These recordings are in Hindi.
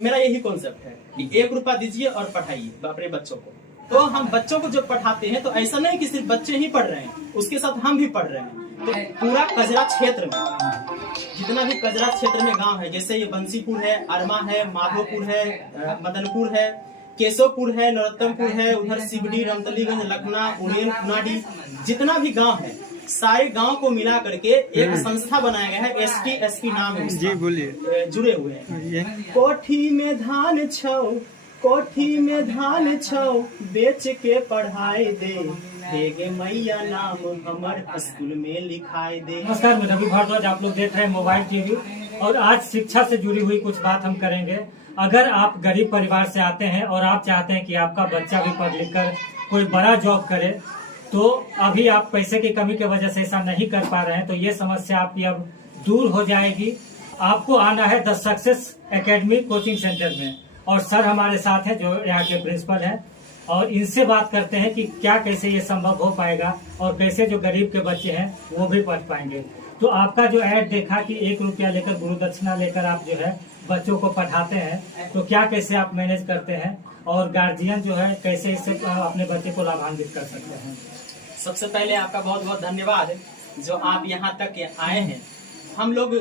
मेरा यही कॉन्सेप्ट है कि 1 रुपया दीजिए और पढ़ाइए अपने बच्चों को। तो हम बच्चों को जब पढ़ाते हैं तो ऐसा नहीं कि सिर्फ बच्चे ही पढ़ रहे हैं, उसके साथ हम भी पढ़ रहे हैं। तो पूरा कजरा क्षेत्र में जितना भी कजरा क्षेत्र में गांव है, जैसे ये बंसीपुर है, अरमा है, माधोपुर है, मदनपुर है, केशवपुर है, नरोत्तमपुर है, उधर सिवडी, रमतलीगंज, लखना, उड़ेन, खुनाडी, जितना भी गांव है सारे गांव को मिला करके एक संस्था बनाया गया है। STSP नाम है, जी बोलिए, जुड़े हुए हैं। कोठी में धान छौ, कोठी में धान छौ, बेच के पढ़ाई देगे मैया, नाम हमर स्कूल में लिखाई दे। नमस्कार, मैं रवि भारद्वाज, आप लोग देख रहे हैं मोबाइल टीवी। और आज शिक्षा से जुड़ी हुई कुछ बात हम करेंगे। अगर आप गरीब परिवार से आते हैं और आप चाहते हैं कि आपका बच्चा भी पढ़ लिख कर कोई बड़ा जॉब करे, तो अभी आप पैसे की कमी की वजह से ऐसा नहीं कर पा रहे हैं, तो ये समस्या आपकी अब दूर हो जाएगी। आपको आना है the success academy coaching centre में, और सर हमारे साथ हैं जो यहाँ के प्रिंसिपल हैं, और इनसे बात करते हैं कि क्या कैसे ये संभव हो पाएगा और कैसे जो गरीब के बच्चे हैं वो भी पढ़ पाएंगे। तो आपका जो ऐड देखा कि 1 रुपया लेकर, गुरु दक्षिणा लेकर आप जो है बच्चों को पढ़ाते हैं, तो क्या कैसे आप मैनेज करते हैं और गार्जियन जो है कैसे इससे अपने बच्चे को लाभान्वित कर सकते हैं? सबसे पहले आपका बहुत बहुत धन्यवाद जो आप यहाँ तक आए हैं। हम लोग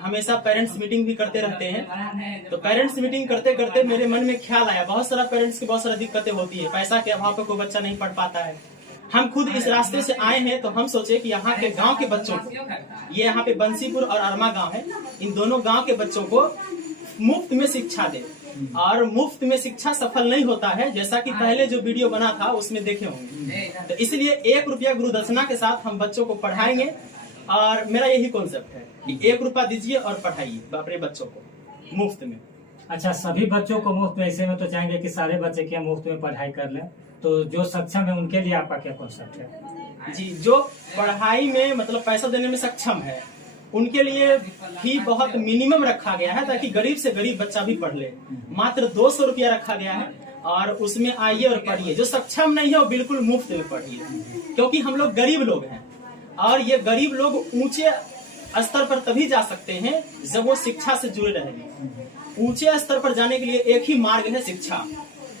हमेशा पेरेंट्स मीटिंग भी करते रहते हैं, तो पेरेंट्स मीटिंग करते करते मेरे मन में ख्याल आया, बहुत सारा पेरेंट्स की बहुत सारी दिक्कतें होती है, पैसा के अभाव पे कोई बच्चा नहीं पढ़ पाता है। हम खुद इस रास्ते से आए हैं, तो हम सोचे कि यहाँ के गांव के बच्चों को, ये यहाँ पे बंसीपुर और अरमा गांव है, इन दोनों गांव के बच्चों को मुफ्त में शिक्षा दे। और मुफ्त में शिक्षा सफल नहीं होता है, जैसा कि पहले जो वीडियो बना था उसमें देखे होंगे। तो इसलिए 1 रुपया गुरु दक्षिणा के साथ हम बच्चों को पढ़ाएंगे, और मेरा यही कॉन्सेप्ट है कि 1 रुपया दीजिए और पढ़ाइए अपने बच्चों को मुफ्त में। अच्छा, सभी बच्चों को मुफ्त में? ऐसे में तो चाहेंगे कि सारे बच्चे क्या मुफ्त में पढ़ाई कर लें, तो जो सक्षम है उनके लिए आपका क्या कॉन्सेप्ट है? जी, जो पढ़ाई में मतलब पैसा देने में सक्षम है उनके लिए भी बहुत मिनिमम रखा गया है, ताकि गरीब से गरीब बच्चा भी पढ़ ले। मात्र 200 रुपया रखा गया है, और उसमें आइए और पढ़िए। जो सक्षम नहीं है वो बिल्कुल मुफ्त में पढ़िए, क्योंकि हम लोग गरीब लोग हैं, और ये गरीब लोग ऊंचे स्तर पर तभी जा सकते हैं जब वो शिक्षा से जुड़े रहेंगे। ऊंचे स्तर पर जाने के लिए एक ही मार्ग है, शिक्षा।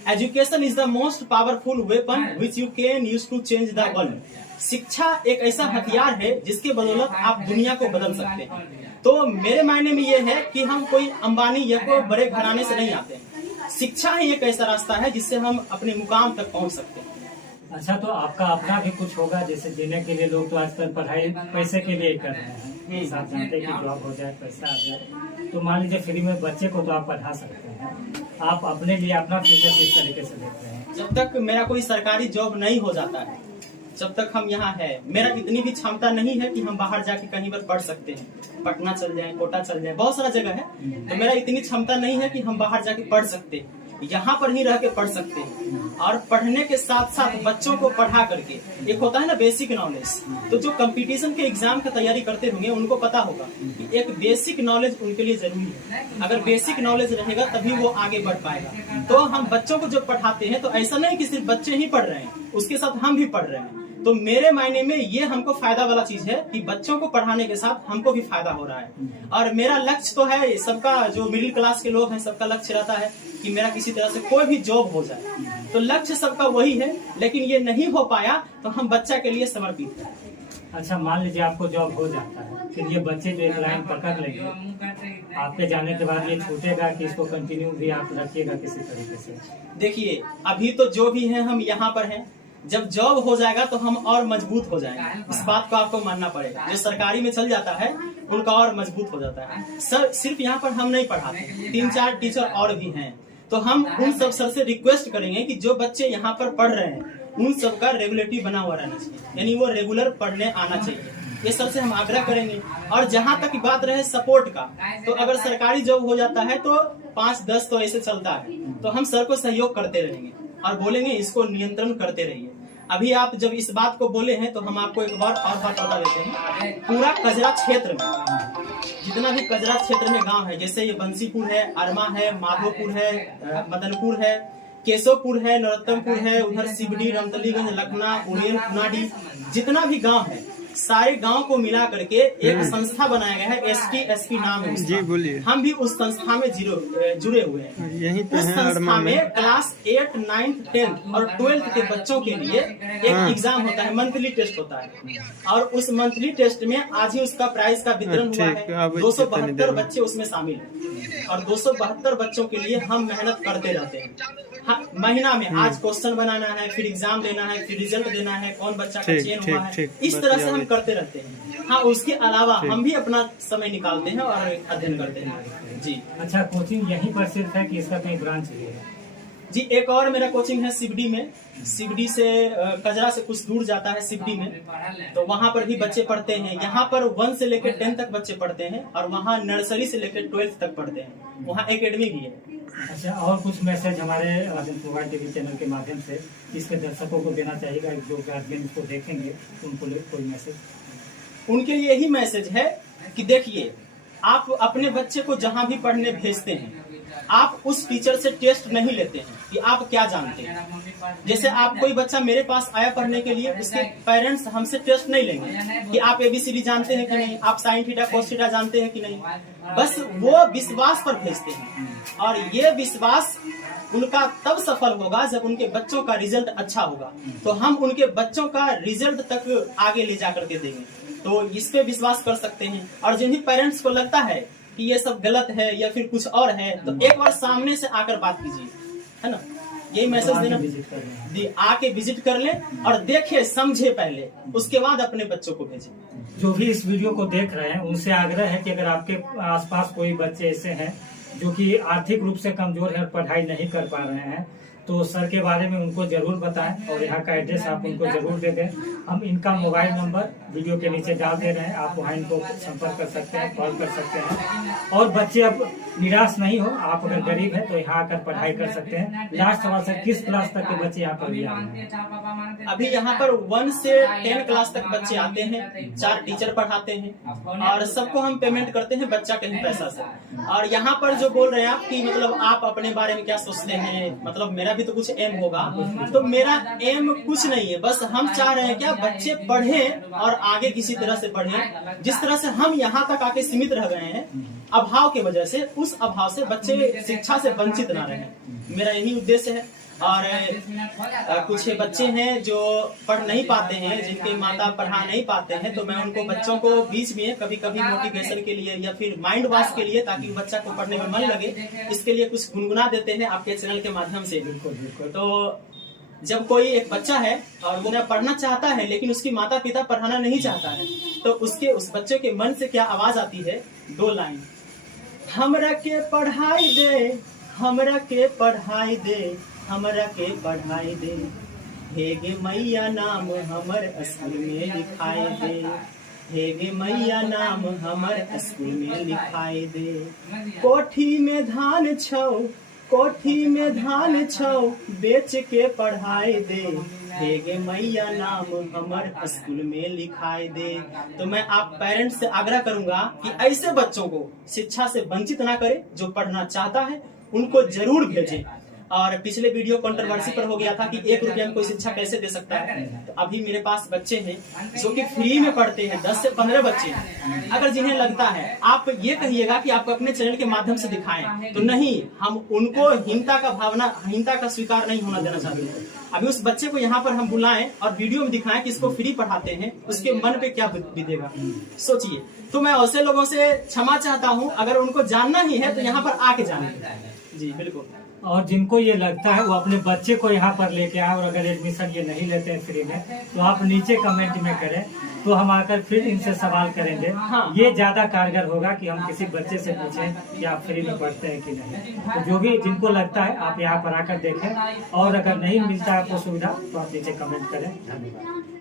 Education is the most powerful weapon which you can use to change the world. शिक्षा एक ऐसा हथियार है जिसके बदौलत आप दुनिया को बदल सकते हैं। तो मेरे मायने में ये है कि हम कोई अंबानी या कोई बड़े घराने से नहीं आते हैं। शिक्षा ही एक ऐसा रास्ता है जिससे हम अपने मुकाम तक पहुंच सकते हैं। अच्छा, तो आपका अपना भी कुछ होगा, जैसे जीने के लिए लोग तो आजकल पढ़ाई पैसे के लिए कर रहे हैं, आप जानते हैं कि जॉब हो जाए, पैसा आ जाए, तो मान लीजिए फ्री में बच्चे को तो आप पढ़ा सकते हैं। आप अपने लिए अपना फ्यूचर किस तरीके से देख रहे हैं? जब तक मेरा कोई सरकारी जॉब नहीं हो जाता है, जब तक हम यहाँ है, मेरा इतनी भी क्षमता नहीं है कि हम बाहर जाके कहीं पर पढ़ सकते हैं। पटना चल जाए, कोटा चल जाए, बहुत सारा जगह है, तो मेरा इतनी क्षमता नहीं है कि हम बाहर जाके पढ़ सकते हैं। यहाँ पर ही रह के पढ़ सकते हैं, और पढ़ने के साथ साथ बच्चों को पढ़ा करके, एक होता है ना बेसिक नॉलेज, तो जो कंपटीशन के एग्जाम की तैयारी करते होंगे उनको पता होगा कि एक बेसिक नॉलेज उनके लिए जरूरी है। अगर बेसिक नॉलेज रहेगा तभी वो आगे बढ़ पाएगा। तो हम बच्चों को जब पढ़ाते हैं तो ऐसा नहीं कि सिर्फ बच्चे ही पढ़ रहे हैं, उसके साथ हम भी पढ़ रहे हैं। तो मेरे मायने में ये हमको फायदा वाला चीज है कि बच्चों को पढ़ाने के साथ हमको भी फायदा हो रहा है। और मेरा लक्ष्य तो है, सबका जो मिडिल क्लास के लोग हैं सबका लक्ष्य रहता है कि मेरा किसी तरह से कोई भी जॉब हो जाए, तो लक्ष्य सबका वही है। लेकिन ये नहीं हो पाया तो हम बच्चा के लिए समर्पित हैं। अच्छा, मान लीजिए आपको जॉब हो जाता है, फिर ये बच्चे जो एक लाइन पकड़ लेंगे, आपके जाने के बाद ये छूटेगा कि इसको कंटिन्यू भी आप रखिएगा किसी तरीके से? देखिए, अभी तो जो भी है हम यहाँ पर हैं, जब जॉब हो जाएगा तो हम और मजबूत हो जाएंगे। इस बात को आपको मानना पड़ेगा। जो सरकारी में चल जाता है उनका और मजबूत हो जाता है। सर, सिर्फ यहाँ पर हम नहीं पढ़ाते, 3-4 टीचर और भी हैं। तो हम उन सब सर से रिक्वेस्ट करेंगे कि जो बच्चे यहाँ पर पढ़ रहे हैं उन सब का रेगुलेटरी बना हुआ रहना चाहिए, यानी वो रेगुलर पढ़ने आना चाहिए। ये सर से हम आग्रह करेंगे। और जहाँ तक बात रहे सपोर्ट का, तो अगर सरकारी जॉब हो जाता है तो 5-10 तो ऐसे चलता है, तो हम सर को सहयोग करते रहेंगे और बोलेंगे इसको नियंत्रण करते रहिए। अभी आप जब इस बात को बोले हैं तो हम आपको एक बार और बात बता देते हैं। पूरा कजरा क्षेत्र में जितना भी कजरा क्षेत्र में गांव है, जैसे ये बंसीपुर है, अरमा है, माधोपुर है, मदनपुर है, केशवपुर है, नरोत्तमपुर है, उधर सिवडी, रमतलीगंज, लखना, उड़ेन, खुनाडी, जितना भी गांव है सारे गांव को मिला करके एक संस्था बनाया गया है, STSP नाम है उसका। जी बोलिए। हम भी उस संस्था में जुड़े हुए हैं। यहीं पे उस हैं संस्था अरमान में क्लास 8, 9, 10 और 12th के बच्चों के लिए एक एग्जाम होता है, मंथली टेस्ट होता है। और उस मंथली टेस्ट में आज ही उसका प्राइज का वितरण हुआ है। 272 बच्चे उसमें शामिल हैं और 272 बच्चों के लिए हम मेहनत करते रहते हैं। हाँ, महीना में आज क्वेश्चन बनाना है, फिर एग्जाम देना है, फिर रिजल्ट देना है, कौन बच्चा का चयन हुआ है, इस तरह से हम करते रहते हैं। हाँ, उसके अलावा हम भी अपना समय निकालते हैं और अध्ययन करते हैं। जी अच्छा, कोचिंग यहीं पर सिर्फ है कि इसका कहीं ब्रांच भी है? जी, एक और मेरा कोचिंग है सिवडी में। सिवडी से कजरा से कुछ दूर जाता है सिवडी में, तो वहाँ पर भी बच्चे पढ़ते हैं। यहाँ पर 1 से लेकर 10 तक बच्चे पढ़ते हैं और वहाँ नर्सरी से लेकर 12th तक पढ़ते हैं। वहाँ एकेडमी भी है। अच्छा, और कुछ मैसेज हमारे मोबाइल टीवी चैनल के माध्यम से इसके दर्शकों को देना चाहिएगा, जो गार्जियन इसको देखेंगे तो उनको लिए कोई मैसेज? उनके लिए यही मैसेज है कि देखिए, आप अपने बच्चे को जहाँ भी पढ़ने भेजते हैं, आप उस टीचर से टेस्ट नहीं लेते हैं कि आप क्या जानते हैं। जैसे आप कोई बच्चा मेरे पास आया पढ़ने के लिए, उसके पेरेंट्स हमसे टेस्ट नहीं लेंगे कि आप ABCD जानते हैं कि नहीं, आप साइन थीटा कोस थीटा जानते हैं कि नहीं। बस वो विश्वास पर भेजते हैं और ये विश्वास उनका तब सफल होगा जब उनके बच्चों का रिजल्ट अच्छा होगा। तो हम उनके बच्चों का रिजल्ट तक आगे ले जाकर के देंगे, तो इस पे विश्वास कर सकते हैं। और जिन भी पेरेंट्स को लगता है कि ये सब गलत है या फिर कुछ और है, तो एक बार सामने से आकर बात कीजिए, है ना। यही मैसेज देना, आके विजिट कर ले और देखे समझे पहले, उसके बाद अपने बच्चों को भेजें। जो भी इस वीडियो को देख रहे हैं उनसे आग्रह है कि अगर आपके आसपास कोई बच्चे ऐसे हैं जो कि आर्थिक रूप से कमजोर है और पढ़ाई नहीं कर पा रहे हैं, तो सर के बारे में उनको जरूर बताएं और यहाँ का एड्रेस आप उनको जरूर दे दें। हम इनका मोबाइल नंबर वीडियो के नीचे डाल दे रहे हैं, आप वहाँ इनको संपर्क कर सकते हैं, कॉल कर सकते हैं। और बच्चे अब निराश नहीं हो, आप अगर गरीब हैं तो यहाँ आकर पढ़ाई कर सकते हैं। लास्ट सवाल सर, किस क्लास तक के बच्चे यहाँ पर भी आ रहे हैं? अभी यहाँ पर 1 से 10 क्लास तक बच्चे आते हैं, 4 टीचर पढ़ाते हैं और सबको हम पेमेंट करते हैं बच्चा कहीं पैसा से। और यहाँ पर जो बोल रहे हैं आप कि मतलब आप अपने बारे में क्या सोचते हैं, मतलब मेरा भी तो कुछ एम होगा, तो मेरा एम कुछ नहीं है। बस हम चाह रहे हैं क्या बच्चे पढ़ें और आगे किसी तरह से पढ़ें। जिस तरह से हम यहाँ तक आके सीमित रह गए हैं अभाव की वजह से, उस अभाव से बच्चे शिक्षा से वंचित ना रहें, मेरा यही उद्देश्य है। और कुछ बच्चे हैं जो पढ़ नहीं पाते हैं, जिनके माता पढ़ा नहीं पाते हैं, तो मैं उनको बच्चों को बीच में कभी कभी मोटिवेशन के लिए या फिर माइंड वॉश के लिए, ताकि बच्चा को पढ़ने में मन लगे, इसके लिए कुछ गुनगुना देते हैं आपके चैनल के माध्यम से। बिल्कुल। तो जब कोई एक बच्चा है और वो पढ़ना चाहता है लेकिन उसकी माता पिता पढ़ाना नहीं चाहता है, तो उस बच्चे के मन से क्या आवाज आती है, 2 लाइन, हमरा के पढ़ाई दे, हमरा के पढ़ाई दे, हमरा के पढ़ाई दे, हे गे मैया नाम हमर स्कूल में लिखाए दे, हे गे मैया नाम हमर स्कूल में लिखाए दे। कोठी में धान छौ, कोठी में धान छौ, बेच के पढ़ाई दे, हे गे मैया नाम हमर स्कूल में लिखाई दे। तो मैं आप पेरेंट्स से आग्रह करूंगा कि ऐसे बच्चों को शिक्षा से वंचित ना करें, जो पढ़ना चाहता है उनको जरूर भेजें। और पिछले वीडियो कंट्रोवर्सी पर हो गया था कि 1 रुपया में कोई शिक्षा कैसे दे सकता है, तो अभी मेरे पास बच्चे हैं जो कि फ्री में पढ़ते हैं, 10 से 15 बच्चे हैं। अगर जिन्हें लगता है, आप ये कहिएगा कि आप अपने चैनल के माध्यम से दिखाएं, तो नहीं, हम उनको हीनता का स्वीकार नहीं होना देना चाहते। अभी उस बच्चे को यहाँ पर हम बुलाएं और वीडियो में दिखाएं कि इसको फ्री पढ़ाते हैं, उसके मन पे क्या बीतेगा, सोचिए। तो मैं ऐसे लोगों से क्षमा चाहता हूँ, अगर उनको जानना ही है तो यहाँ पर आके जाने। जी बिल्कुल। और जिनको ये लगता है वो अपने बच्चे को यहाँ पर लेके आए, और अगर एडमिशन ये नहीं लेते हैं फ्री में, तो आप नीचे कमेंट में करें, तो हम आकर फिर इनसे सवाल करेंगे। हाँ। ये ज्यादा कारगर होगा कि हम किसी बच्चे से पूछें कि आप फ्री में पढ़ते हैं कि नहीं। तो जो भी जिनको लगता है आप यहाँ पर आकर देखें, और अगर नहीं मिलता है आपको सुविधा तो आप नीचे कमेंट करें। धन्यवाद।